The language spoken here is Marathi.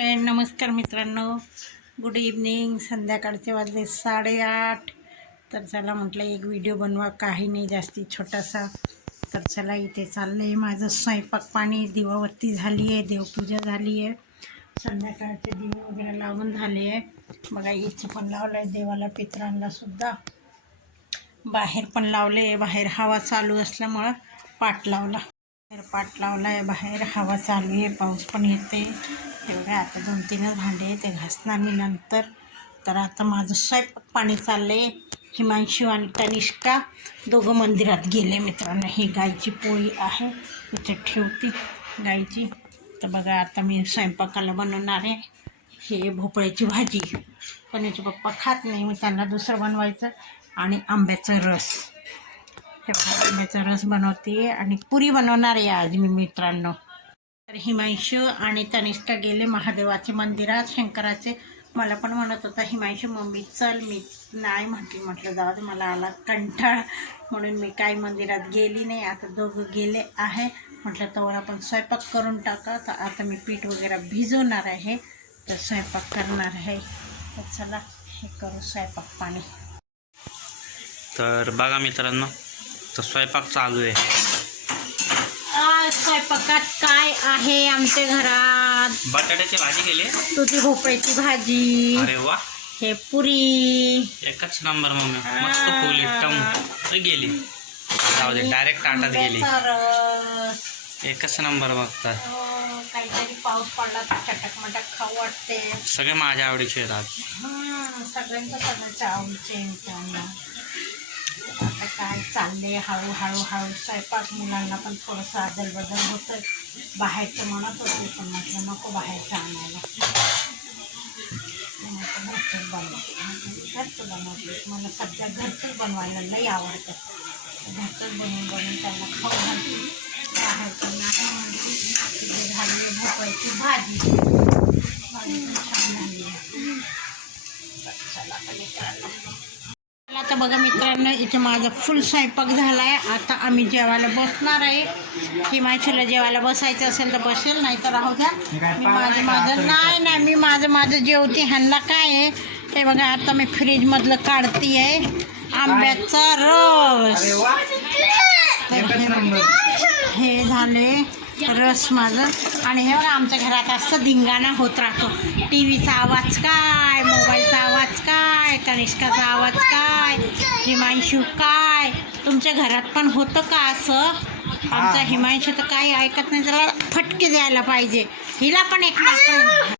फ्रेंड नमस्कार मित्रांनो. गुड इव्हनिंग संध्याकाळचे वाजले साडेआठ. तर चला म्हटलं एक व्हिडिओ बनवा. काही नाही जास्ती छोटासा. तर चला इथे चाललं आहे माझं स्वयंपाक पाणी. दिवावरती झाली आहे देवपूजा झाली आहे संध्याकाळचे दिवे वगैरे लावून झाले आहे बघा इथं पण लावलं आहे देवाला पित्रांना सुद्धा. बाहेर पण लावले आहे बाहेर हवा चालू असल्यामुळं पाट लावला. बाहेर पाट लावला आहे बाहेर हवा चालू आहे. पाऊस पण येते एवढे आता दोन तीनच भांडे ते घासणार मी नंतर. तर आता माझं स्वयंपाक पाणी चाललं आहे हिमांशू आणि तनिष्का दोघं मंदिरात गेले मित्रांनो. ही गायची पोळी आहे. इथे ठेवती गायची. तर बघा आता मी स्वयंपाकाला बनवणार आहे. हे भोपळ्याची भाजी. पण पप्पा खात नाही मग त्यांना दुसरं बनवायचं. आणि आंब्याचा रस. हे आंब्याचा रस बनवते. आणि पुरी बनवणार आहे आज मी मित्रांनो. तर हिमांशू आणि तनिष्ठा गेले महादेवाचे मंदिरात. शंकराचे मला पण म्हणत होता हिमांशू मम्मी चल मी नाही म्हटली. म्हटलं जाऊ दे मला आला कंटाळ. म्हणून मी काही मंदिरात गेली नाही. आता दोघं गेले आहे. म्हटलं तर आपण स्वयंपाक करून टाका. तर आता मी पीठ वगैरे भिजवणार आहे. तर स्वयंपाक करणार आहे. तर चला हे करू स्वयंपाक पाणी. तर बघा मित्रांनो तर स्वयंपाक चालू आहे. स्वयंपाकात काय आहे आमच्या घरात? बटाट्याची भाजी केली. तुझी भोपळ्याची भाजी. अरे वा. हे पुरी. एकच नंबर मम्मी. मस्त फुल टम. गेली. जाऊ दे डायरेक्ट ताटात गेली. एकच नंबर बघता हो, काहीतरी पाऊस पडला तर चटक मटक खाऊ वाटते. सगळे माझ्या आवडीचे सगळ्यांचं सगळ्यांच्या आवडीचे काय चाललंय? हळूहळू हळू स्वयंपाक मुलांना पण थोडंसं अदलबदल होतं बाहेरचं म्हणत होते पण म्हटलं नको बाहेरचं आणायला. मग आता घरचंच बनवते घरचं बनवते मला सध्या घरचंच बनवायला लई आवडतं. घरचंच बनवून बनवून त्यांना खाऊ घालते बाहेरचं नाही. म्हणते भोपळ्याची भाजी. बघा मित्रांनो इथे माझा फुल स्वयंपाक झाला आहे आता आम्ही जेवायला बसणार आहे. हिमाचलला जेवायला बसायचं असेल तर बसेल नाही तर राहू द्या. मी माझं माझं नाही नाही मी माझं माझं जेवते. ह्यांना काय आहे? ते बघा आता मी फ्रीजमधलं काढते आहे आंब्याचा रस. हे- हे झाले रस माझं. आणि हे बघा आमच्या घरात असं धिंगाणा होत राहतो. टी व्हीचा आवाज काय? मोबाईलचा आवाज काय? तनिष्काचा आवाज काय? हिमांशू काय? तुमच्या घरात पण होतं का असं? आमचा हिमांशू तर काही ऐकत नाही. त्याला फटके द्यायला पाहिजे. हिला पण एक